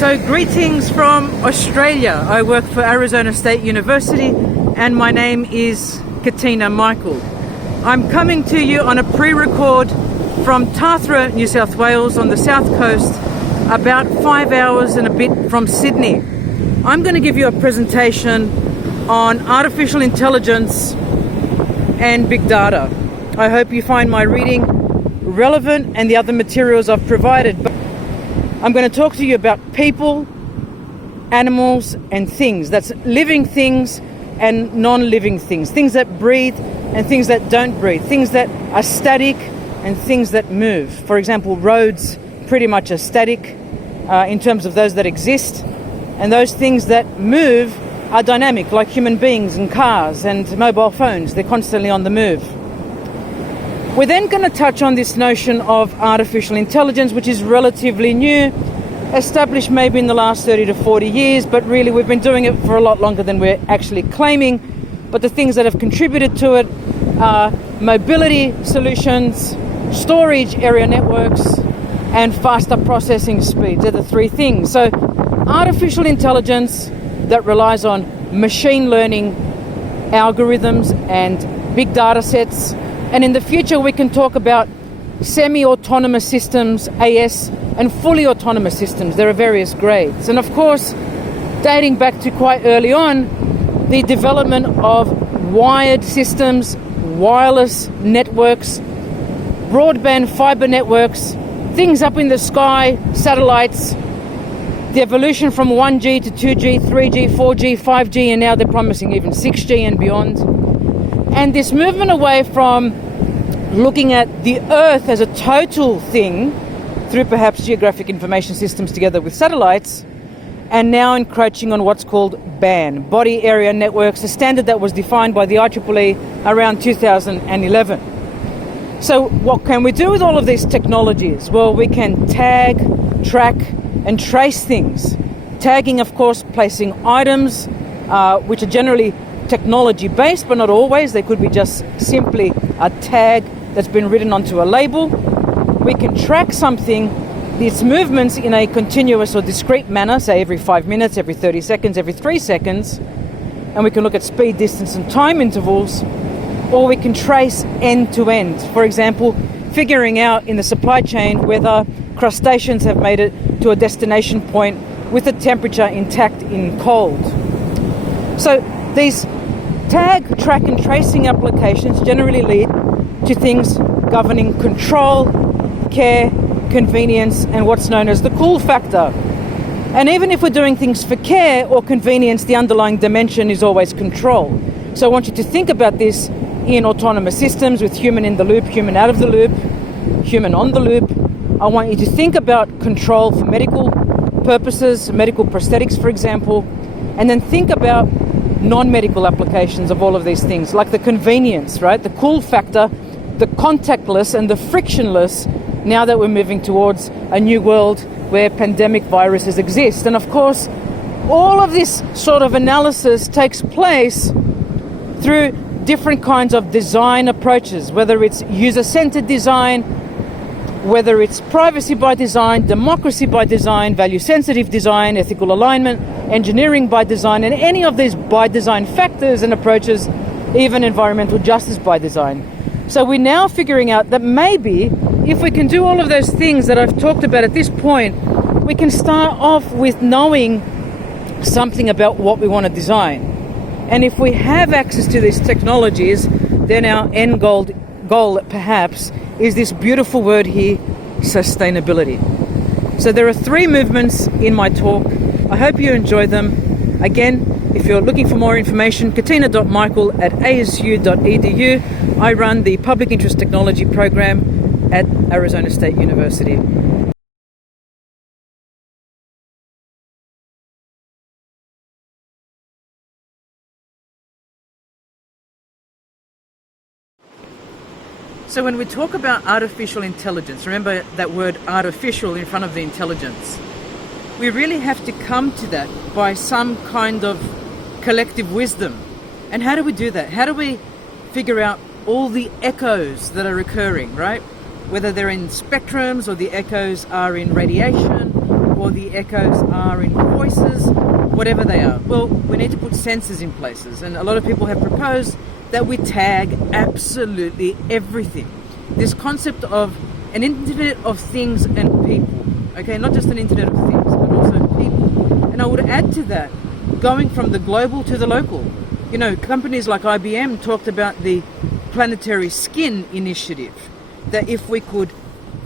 So greetings from Australia. I work for Arizona State University and my name is Katina Michael. I'm coming to you on a pre-record from Tathra, New South Wales on the south coast, about 5 hours and a bit from Sydney. I'm going to give you a presentation on artificial intelligence and big data. I hope you find my reading relevant and the other materials I've provided. I'm going to talk to you about people, animals and things. That's living things and non-living things. Things that breathe and things that don't breathe. Things that are static and things that move. For example, roads pretty much are static in terms of those that exist. And those things that move are dynamic, like human beings and cars and mobile phones. They're constantly on the move. We're then going to touch on this notion of artificial intelligence, which is relatively new, established maybe in the last 30 to 40 years, but really we've been doing it for a lot longer than we're actually claiming. But the things that have contributed to it are mobility solutions, storage area networks, and faster processing speeds. They're the three things. So artificial intelligence that relies on machine learning algorithms and big data sets. And in the future, we can talk about semi-autonomous systems, AS, and fully autonomous systems. There are various grades. And of course, dating back to quite early on, the development of wired systems, wireless networks, broadband fiber networks, things up in the sky, satellites, the evolution from 1G to 2G, 3G, 4G, 5G, and now they're promising even 6G and beyond. And this movement away from looking at the Earth as a total thing through perhaps geographic information systems together with satellites, and now encroaching on what's called BAN, Body Area Networks, a standard that was defined by the IEEE around 2011. So what can we do with all of these technologies? Well, we can tag, track, and trace things. Tagging, of course, placing items, which are generally technology-based, but not always. They could be just simply a tag that's been written onto a label. We can track something, its movements in a continuous or discrete manner, say every 5 minutes, every 30 seconds, every 3 seconds, and we can look at speed, distance, and time intervals, or we can trace end to end. For example, figuring out in the supply chain whether crustaceans have made it to a destination point with the temperature intact in cold. So these tag, track and tracing applications generally lead to things governing control, care, convenience, and what's known as the cool factor. And even if we're doing things for care or convenience, the underlying dimension is always control. So I want you to think about this in autonomous systems with human in the loop, human out of the loop, human on the loop. I want you to think about control for medical purposes, medical prosthetics, for example, and then think about non-medical applications of all of these things, like the convenience, right? The cool factor, the contactless and the frictionless, now that we're moving towards a new world where pandemic viruses exist. And of course, all of this sort of analysis takes place through different kinds of design approaches, whether it's user-centered design, whether it's privacy by design, democracy by design, value-sensitive design, ethical alignment, engineering by design, and any of these by design factors and approaches, even environmental justice by design. So we're now figuring out that maybe if we can do all of those things that I've talked about at this point, we can start off with knowing something about what we want to design. And if we have access to these technologies, then our end goal perhaps is this beautiful word here, sustainability. So there are three movements in my talk. I hope you enjoy them. Again, if you're looking for more information, katina.michael@asu.edu. I run the Public Interest Technology program at Arizona State University. So when we talk about artificial intelligence, remember that word artificial in front of the intelligence. We really have to come to that by some kind of collective wisdom. And how do we do that? How do we figure out all the echoes that are occurring, right? Whether they're in spectrums or the echoes are in radiation or the echoes are in voices, whatever they are. Well, we need to put sensors in places, and a lot of people have proposed that we tag absolutely everything. This concept of an internet of things and people, okay, not just an internet of things, but also people. And I would add to that, going from the global to the local. You know, companies like IBM talked about the planetary skin initiative, that if we could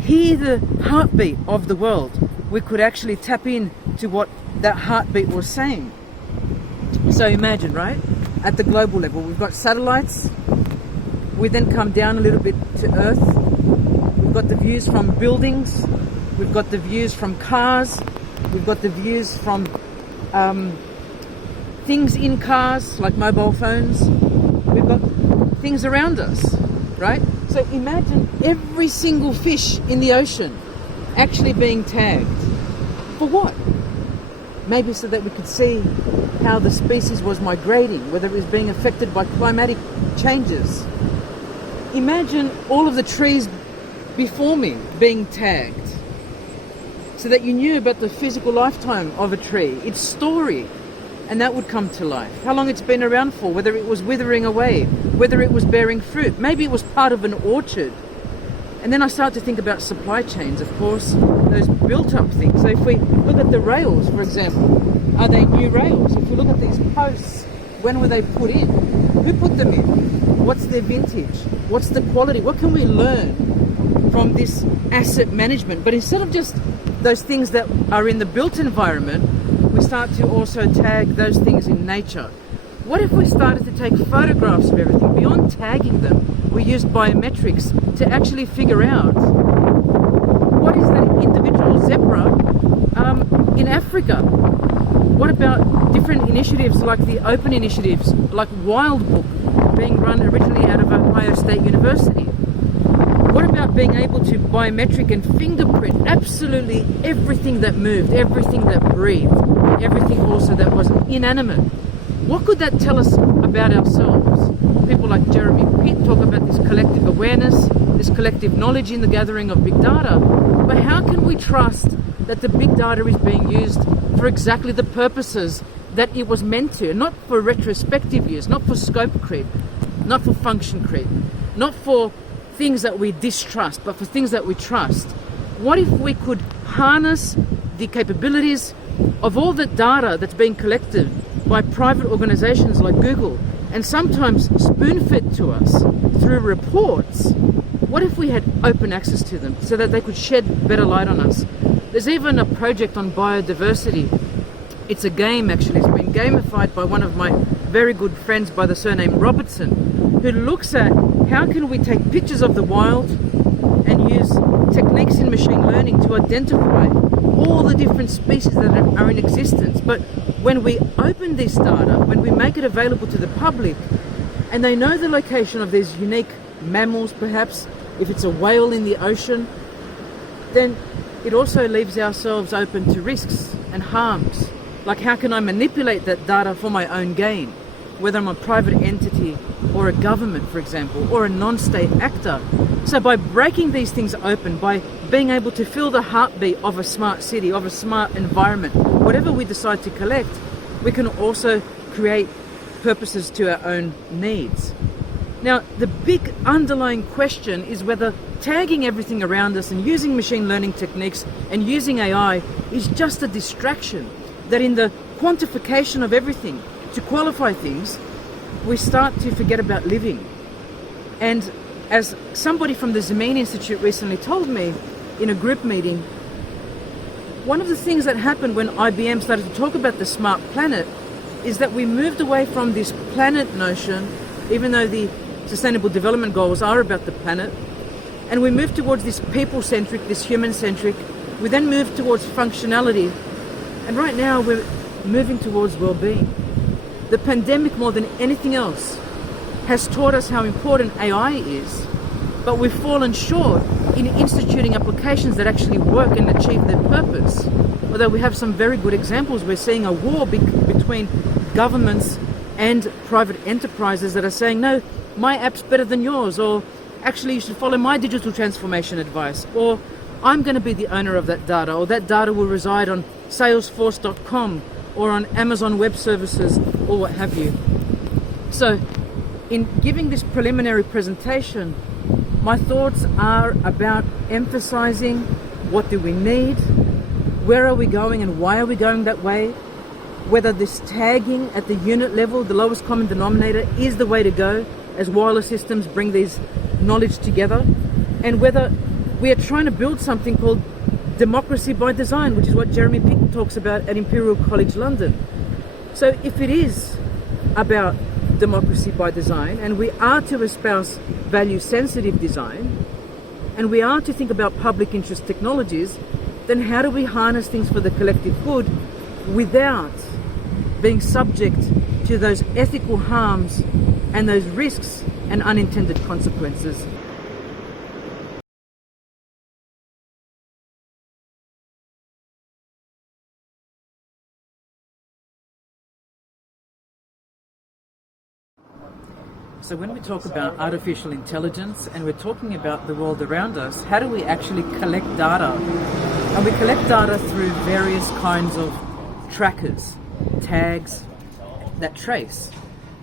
hear the heartbeat of the world, we could actually tap in to what that heartbeat was saying. So imagine, right? At the global level, we've got satellites. We then come down a little bit to Earth. We've got the views from buildings. We've got the views from cars. We've got the views from things in cars, like mobile phones. We've got things around us, right? So imagine every single fish in the ocean actually being tagged. For what? Maybe so that we could see how the species was migrating, whether it was being affected by climatic changes. Imagine all of the trees before me being tagged, so that you knew about the physical lifetime of a tree, its story, and that would come to life. How long it's been around for, whether it was withering away, whether it was bearing fruit. Maybe it was part of an orchard. And then I start to think about supply chains, of course, those built-up things. So if we look at the rails, for example, are they new rails? If we look at these posts, when were they put in? Who put them in? What's their vintage? What's the quality? What can we learn from this asset management? But instead of just those things that are in the built environment, we start to also tag those things in nature. What if we started to take photographs of everything? Beyond tagging them, we used biometrics to actually figure out what is that individual zebra in Africa? What about different initiatives like the open initiatives, like Wild Book, being run originally out of Ohio State University? What about being able to biometric and fingerprint absolutely everything that moved, everything that breathed, everything also that was inanimate? What could that tell us about ourselves? People like Jeremy Pitt talk about this collective awareness, this collective knowledge in the gathering of big data. But how can we trust that the big data is being used for exactly the purposes that it was meant to? Not for retrospective use, not for scope creep, not for function creep, not for things that we distrust, but for things that we trust. What if we could harness the capabilities of all the data that's being collected by private organizations like Google, and sometimes spoon-fed to us through reports? What if we had open access to them so that they could shed better light on us? There's even a project on biodiversity. It's a game, actually. It's been gamified by one of my very good friends by the surname Robertson, who looks at how can we take pictures of the wild and use techniques in machine learning to identify all the different species that are in existence. But when we open this data, when we make it available to the public, and they know the location of these unique mammals, perhaps, if it's a whale in the ocean, then it also leaves ourselves open to risks and harms. Like, how can I manipulate that data for my own gain? Whether I'm a private entity or a government, for example, or a non-state actor. So by breaking these things open, by being able to feel the heartbeat of a smart city, of a smart environment, whatever we decide to collect, we can also create purposes to our own needs. Now, the big underlying question is whether tagging everything around us and using machine learning techniques and using AI is just a distraction. That in the quantification of everything, to qualify things, we start to forget about living. And as somebody from the Zemene Institute recently told me in a group meeting, one of the things that happened when IBM started to talk about the smart planet is that we moved away from this planet notion, even though the Sustainable Development Goals are about the planet, and we moved towards this people-centric, this human-centric. We then moved towards functionality, and right now we're moving towards well-being. The pandemic, more than anything else, has taught us how important AI is, but we've fallen short in instituting applications that actually work and achieve their purpose. Although we have some very good examples, we're seeing a war between governments and private enterprises that are saying, no, my app's better than yours, or actually you should follow my digital transformation advice, or I'm going to be the owner of that data, or that data will reside on Salesforce.com or on Amazon Web Services or what have you. So in giving this preliminary presentation, my thoughts are about emphasizing what do we need, where are we going and why are we going that way, whether this tagging at the unit level, the lowest common denominator, is the way to go as wireless systems bring these knowledge together, and whether we are trying to build something called democracy by design, which is what Jeremy Pick talks about at Imperial College London. So if it is about democracy by design, and we are to espouse value-sensitive design, and we are to think about public interest technologies, then how do we harness things for the collective good without being subject to those ethical harms and those risks and unintended consequences? So when we talk about artificial intelligence and we're talking about the world around us, how do we actually collect data? And we collect data through various kinds of trackers, tags that trace.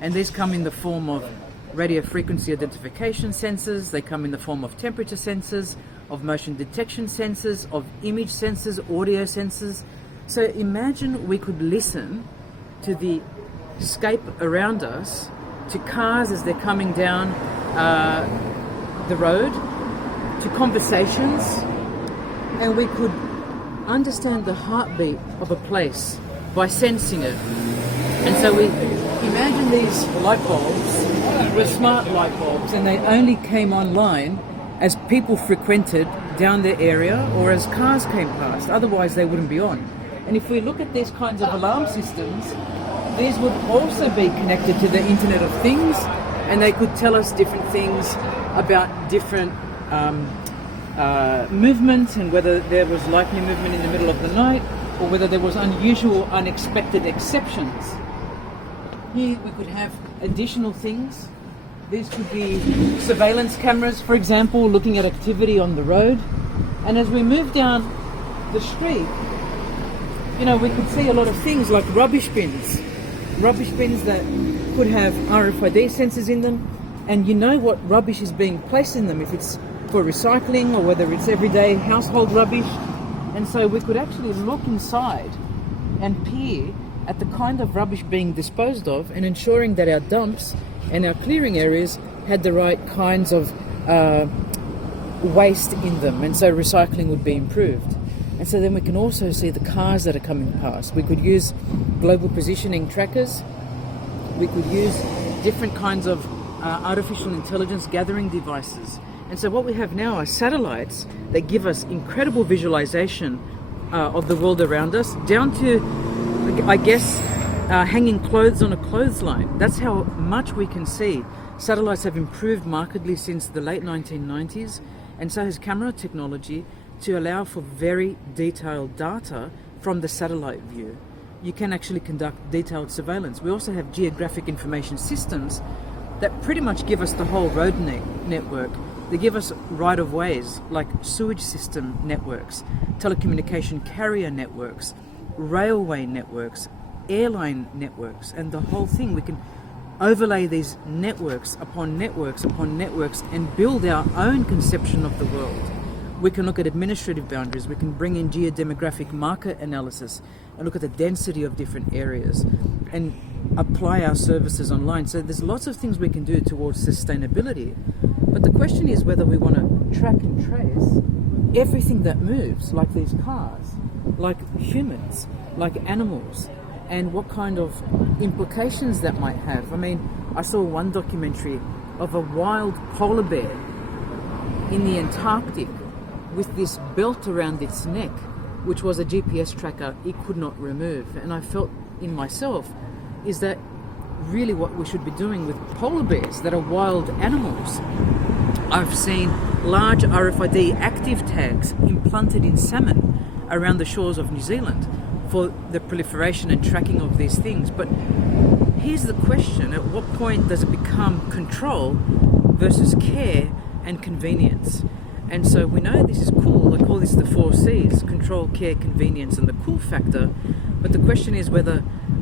And these come in the form of radio frequency identification sensors, they come in the form of temperature sensors, of motion detection sensors, of image sensors, audio sensors. So imagine we could listen to the scape around us, to cars as they're coming down the road, to conversations, and we could understand the heartbeat of a place by sensing it. And so we imagine these light bulbs were smart light bulbs, and they only came online as people frequented down their area or as cars came past, otherwise they wouldn't be on. And if we look at these kinds of alarm systems, these would also be connected to the Internet of Things, and they could tell us different things about different movement, and whether there was likely movement in the middle of the night or whether there was unusual, unexpected exceptions. Here we could have additional things. These could be surveillance cameras, for example, looking at activity on the road. And as we move down the street, we could see a lot of things like rubbish bins that could have RFID sensors in them, and you know what rubbish is being placed in them, if it's for recycling or whether it's everyday household rubbish. And so we could actually look inside and peer at the kind of rubbish being disposed of, and ensuring that our dumps and our clearing areas had the right kinds of waste in them, and so recycling would be improved. And so then we can also see the cars that are coming past. We could use global positioning trackers. We could use different kinds of artificial intelligence gathering devices. And so what we have now are satellites that give us incredible visualization of the world around us, down to, I guess, hanging clothes on a clothesline. That's how much we can see. Satellites have improved markedly since the late 1990s, and so has camera technology, to allow for very detailed data from the satellite view. You can actually conduct detailed surveillance. We also have geographic information systems that pretty much give us the whole road network. They give us right-of-ways like sewage system networks, telecommunication carrier networks, railway networks, airline networks, and the whole thing. We can overlay these networks upon networks upon networks and build our own conception of the world. We can look at administrative boundaries, we can bring in geodemographic marker analysis and look at the density of different areas and apply our services online. So there's lots of things we can do towards sustainability. But the question is whether we want to track and trace everything that moves, like these cars, like humans, like animals, and what kind of implications that might have. I mean, I saw one documentary of a wild polar bear in the Antarctic with this belt around its neck, which was a GPS tracker it could not remove. And I felt in myself, is that really what we should be doing with polar bears that are wild animals? I've seen large RFID active tags implanted in salmon around the shores of New Zealand for the proliferation and tracking of these things. But here's the question: at what point does it become control versus care and convenience? And so we know this is cool. I call this the 4 C's: control, care, convenience, and the cool factor. But the question is whether,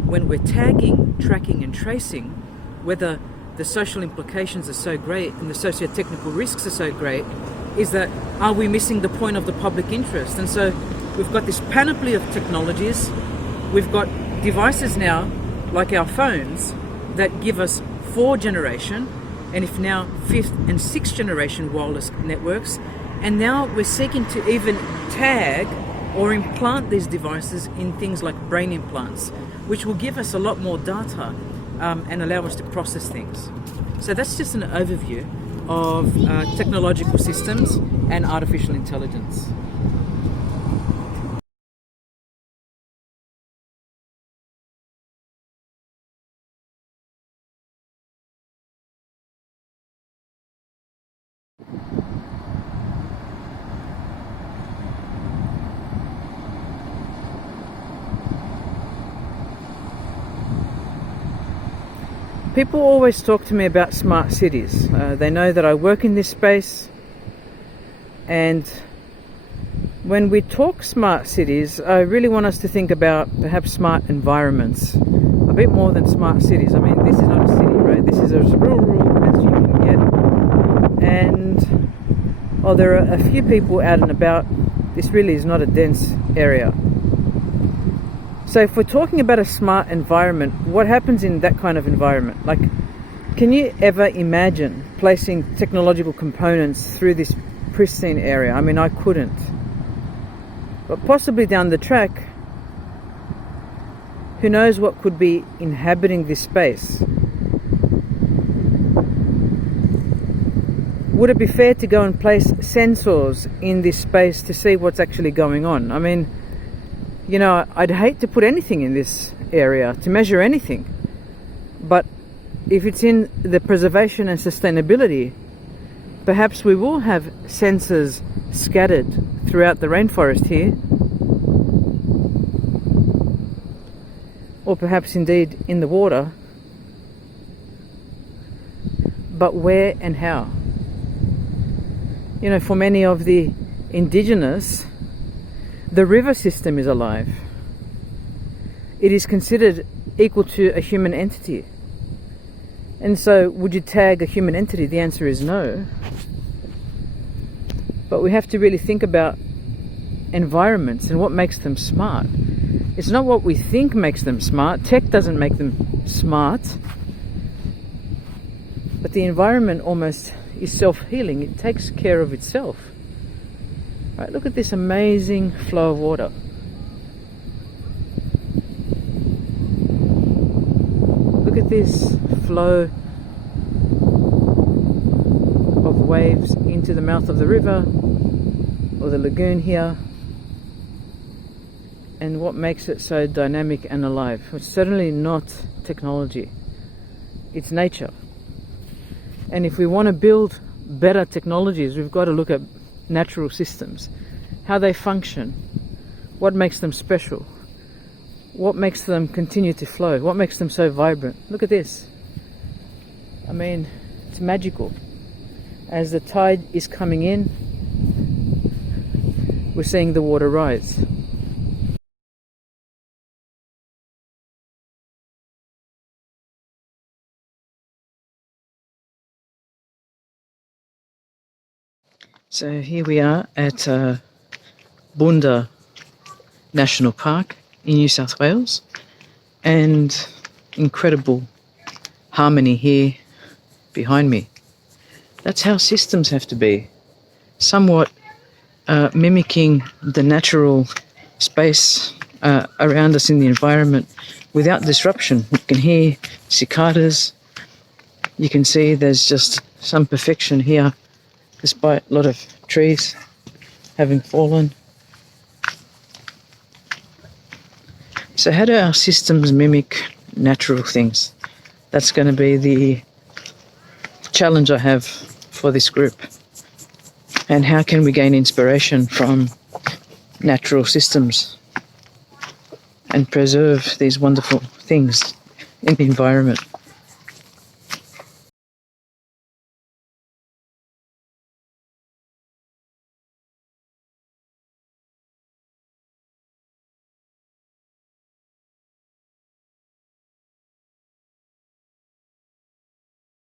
when we're tagging, tracking, and tracing, whether the social implications are so great and the socio-technical risks are so great, is that, are we missing the point of the public interest? And so we've got this panoply of technologies. We've got devices now, like our phones, that give us 4th generation, and if now 5th and 6th generation wireless networks. And now we're seeking to even tag or implant these devices in things like brain implants, which will give us a lot more data and allow us to process things. So that's just an overview of technological systems and artificial intelligence. People always talk to me about smart cities. They know that I work in this space, and when we talk smart cities, I really want us to think about perhaps smart environments, a bit more than smart cities. I mean, this is not a city, right? This is as rural as you can get. And there are a few people out and about. This really is not a dense area. So if we're talking about a smart environment, what happens in that kind of environment? Like, can you ever imagine placing technological components through this pristine area? I mean, I couldn't. But possibly down the track, who knows what could be inhabiting this space? Would it be fair to go and place sensors in this space to see what's actually going on? I mean, you know, I'd hate to put anything in this area, to measure anything. But if it's in the preservation and sustainability, perhaps we will have sensors scattered throughout the rainforest here. Or perhaps indeed in the water. But where and how? You know, for many of the indigenous, the river system is alive. It is considered equal to a human entity. And so, would you tag a human entity? The answer is no. But we have to really think about environments and what makes them smart. It's not what we think makes them smart. Tech doesn't make them smart. But the environment almost is self-healing. It takes care of itself. Right, look at this amazing flow of water. Look at this flow of waves into the mouth of the river or the lagoon here. And what makes it so dynamic and alive? It's certainly not technology. It's nature. And if we want to build better technologies, we've got to look at natural systems, how they function, what makes them special, what makes them continue to flow, what makes them so vibrant. Look at this. I mean, it's magical. As the tide is coming in, we're seeing the water rise. So here we are at Boonda National Park in New South Wales, and incredible harmony here behind me. That's how systems have to be, somewhat mimicking the natural space around us in the environment without disruption. You can hear cicadas, you can see there's just some perfection here, despite a lot of trees having fallen. So how do our systems mimic natural things? That's going to be the challenge I have for this group. And how can we gain inspiration from natural systems and preserve these wonderful things in the environment?